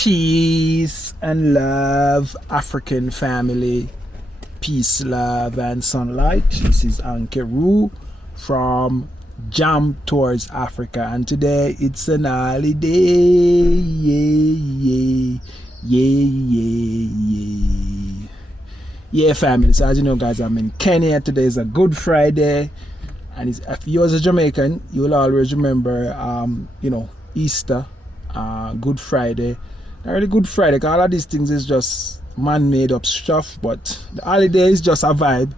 Peace and love, African family. Peace, love, and sunlight. This is Ankeru from Jam Tours Africa, and today it's an holiday. Yeah, family. So as you know, guys, I'm in Kenya. Today is a Good Friday, and if you're a Jamaican, you will always remember, Easter, Good Friday. Not really Good Friday, because all of these things is just man-made up stuff, but the holiday is just a vibe.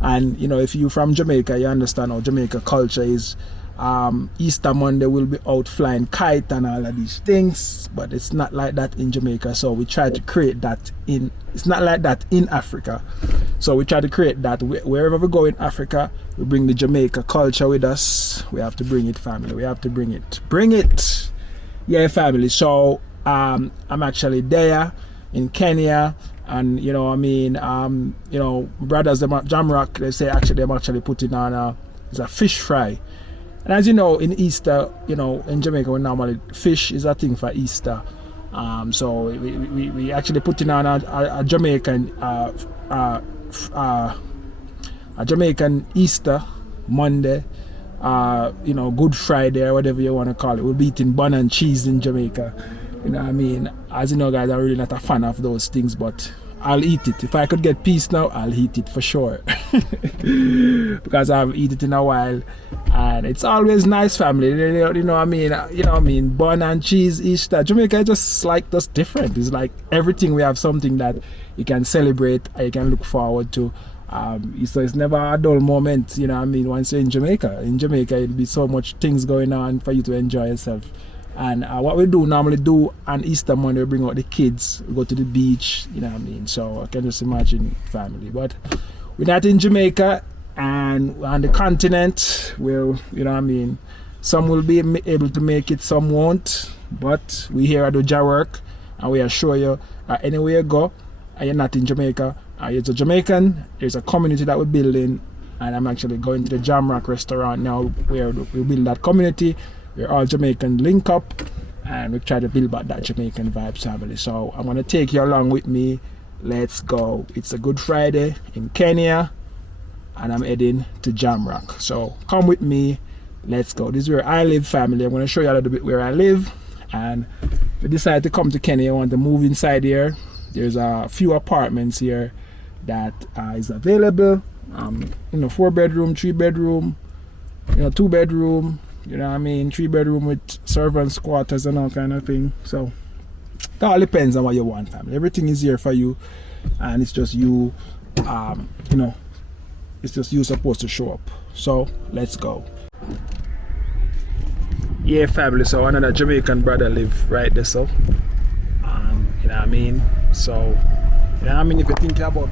And if you're from Jamaica, you understand how Jamaica culture is. Easter Monday we'll be out flying kite and all of these things, but it's not like that in Jamaica, so we try to create that it's not like that in Africa, so we try to create that wherever we go in Africa. We bring the Jamaica culture with us. We have to bring it, family. We have to bring it. Yeah, family. So I'm actually there in Kenya, and brothers them at Jamrock, they say actually they're actually putting on it's a fish fry. And as you know, in Easter, in Jamaica, we normally fish is a thing for Easter. So we actually putting on a Jamaican Jamaican Easter Monday, Good Friday or whatever you want to call it. We'll be eating bun and cheese in Jamaica. As you know, guys, I'm really not a fan of those things, but I'll eat it. If I could get peace now, I'll eat it for sure. Because I haven't eaten it in a while, and it's always nice, family. Bun and cheese, Easter. Jamaica is just different. It's like everything. We have something that you can celebrate and you can look forward to. So it's never a dull moment. Once you're in Jamaica, it'll be so much things going on for you to enjoy yourself. And what we normally do on Easter Monday, we bring out the kids, we go to the beach, so I can just imagine family. But we're not in Jamaica, and we're on the continent where, some will be able to make it, some won't, but we here at the Jah work, and we assure you that anywhere you go, and you're not in Jamaica, you're a Jamaican, there's a community that we're building, and I'm actually going to the Jamrock restaurant now where we build that community. We're all Jamaican link up, and we try to build back that Jamaican vibes, family. So I'm going to take you along with me. Let's go. It's a Good Friday in Kenya, and I'm heading to Jamrock. So come with me. Let's go. This is where I live, family. I'm going to show you a little bit where I live. And if you decide to come to Kenya, you want to move inside here, there's a few apartments here that is available. 4 bedroom, 3 bedroom, 2 bedroom. 3 bedroom with servants quarters and all kind of thing. So it all depends on what you want, family. Everything is here for you, and it's just you, it's just you supposed to show up. So let's go. Yeah, family. So another Jamaican brother live right there. So So if you're thinking about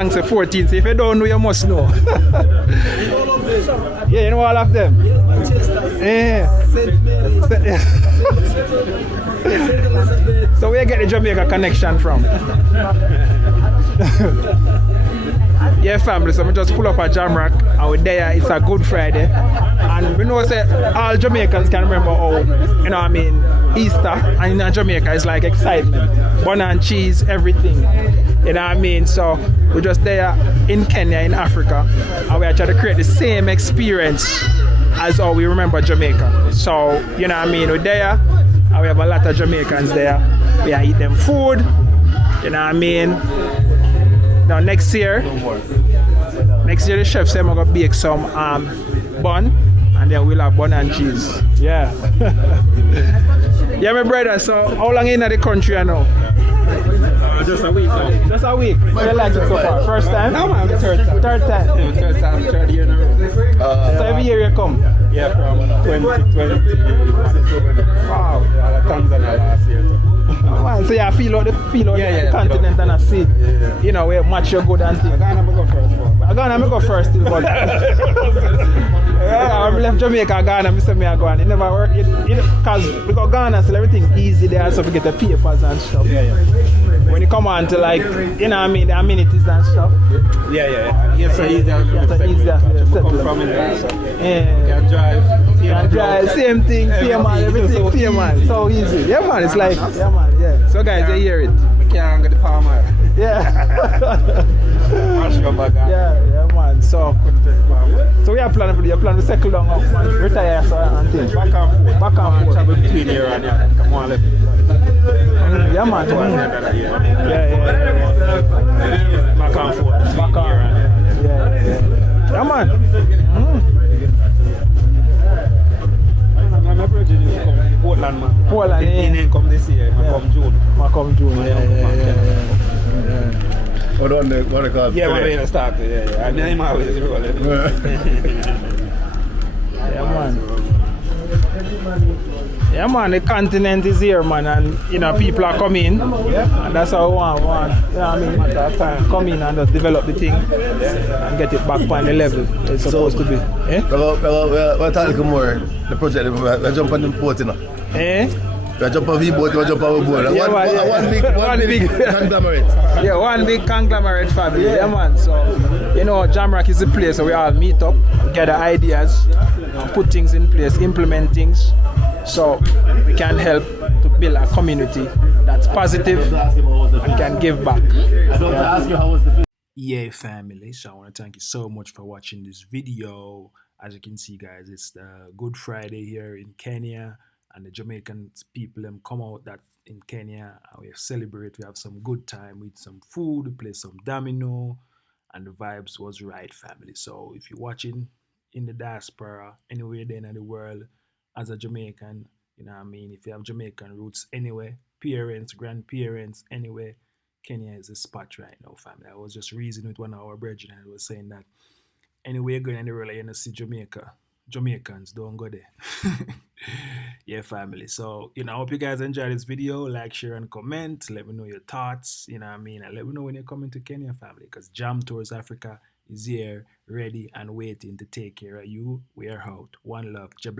Thanks to 14, so if you don't know, you must know. Yeah, you know all of them? Yeah. So where you get the Jamaica connection from? Yeah, family, so we just pull up a Jamrock and we're there. It's a Good Friday. And we know that all Jamaicans can remember how, you know what I mean, Easter and in Jamaica is like excitement. Bun and cheese, everything. You know what I mean? So we're just there in Kenya, in Africa, and we're trying to create the same experience as how we remember Jamaica. So, you know what I mean, we're there and we have a lot of Jamaicans there. We are eat them food, you know what I mean? Now next year the chef said we're gonna bake some bun and then we'll have bun and cheese. Yeah. Yeah, my brother, so how long in the country you know? Just a week now. Just a week. How you like it so far? First time? No man, third time. Third time? Yeah, third year in a row. So every year you come? Yeah, from 2020. Wow. Yeah, Tanzania last year too. Man, so you feel out the continent and I see, you know, where much you good and things. Ghana me go first. Ghana me go first still, but yeah, I left Jamaica, Ghana, I say me I go and it never work. Because Ghana still everything easy there, so we get the papers and stuff. Yeah. When you come on to like, you know what I mean, the amenities and stuff. Yeah. It's so easy. Settle. From in there, so. Yeah. Can drive. Same thing, same man, everything, same man. So easy. Yeah man, it's like, yeah man, yeah. So guys, you hear it. I can't get the palmer. Yeah. Yeah, man. So we are planning for to settle down up and retire and things. Back and forth. Travel between here and here. Come on, left. Yeah, man. Yeah. Back and forth. Yeah, man. My brother is from Portland, man. Portland, He didn't come this year. I come June. Yeah. What on the what I call? Yeah, when we start. Yeah. And then I'm always rolling. Yeah, man, the continent is here, man, and you know people are coming, and that's how we want, you know what I mean, at that time, come in and just develop the thing, and get it back on the level it's supposed to be. We're talking more the project. We're jumping on the boat, you know. We jump on V-boat, we jump on a boat. One big conglomerate. Yeah, one big conglomerate family. Yeah, man. So, you know, Jamrock is the place where we all meet up, gather ideas, put things in place, implement things, so we can help to build a community that's positive and can give back. Yeah, family. So I want to thank you so much for watching this video. As you can see, guys, it's the Good Friday here in Kenya. And the Jamaican people come out that in Kenya and we celebrate, we have some good time, we eat some food, we play some domino, and the vibes was right, family. So if you're watching in the diaspora, anywhere there in the world, as a Jamaican, you know what I mean, if you have Jamaican roots anywhere, parents, grandparents, anywhere, Kenya is a spot right now, family. I was just reasoning with one of our brethren and I was saying that anywhere you're going in the world, you're going to see Jamaica. Jamaicans, don't go there. Yeah, family. So, you know, I hope you guys enjoyed this video. Like, share, and comment. Let me know your thoughts, you know what I mean? And let me know when you're coming to Kenya, family, because Jam Tours Africa is here, ready and waiting to take care of you. We are out. One love. Jabla.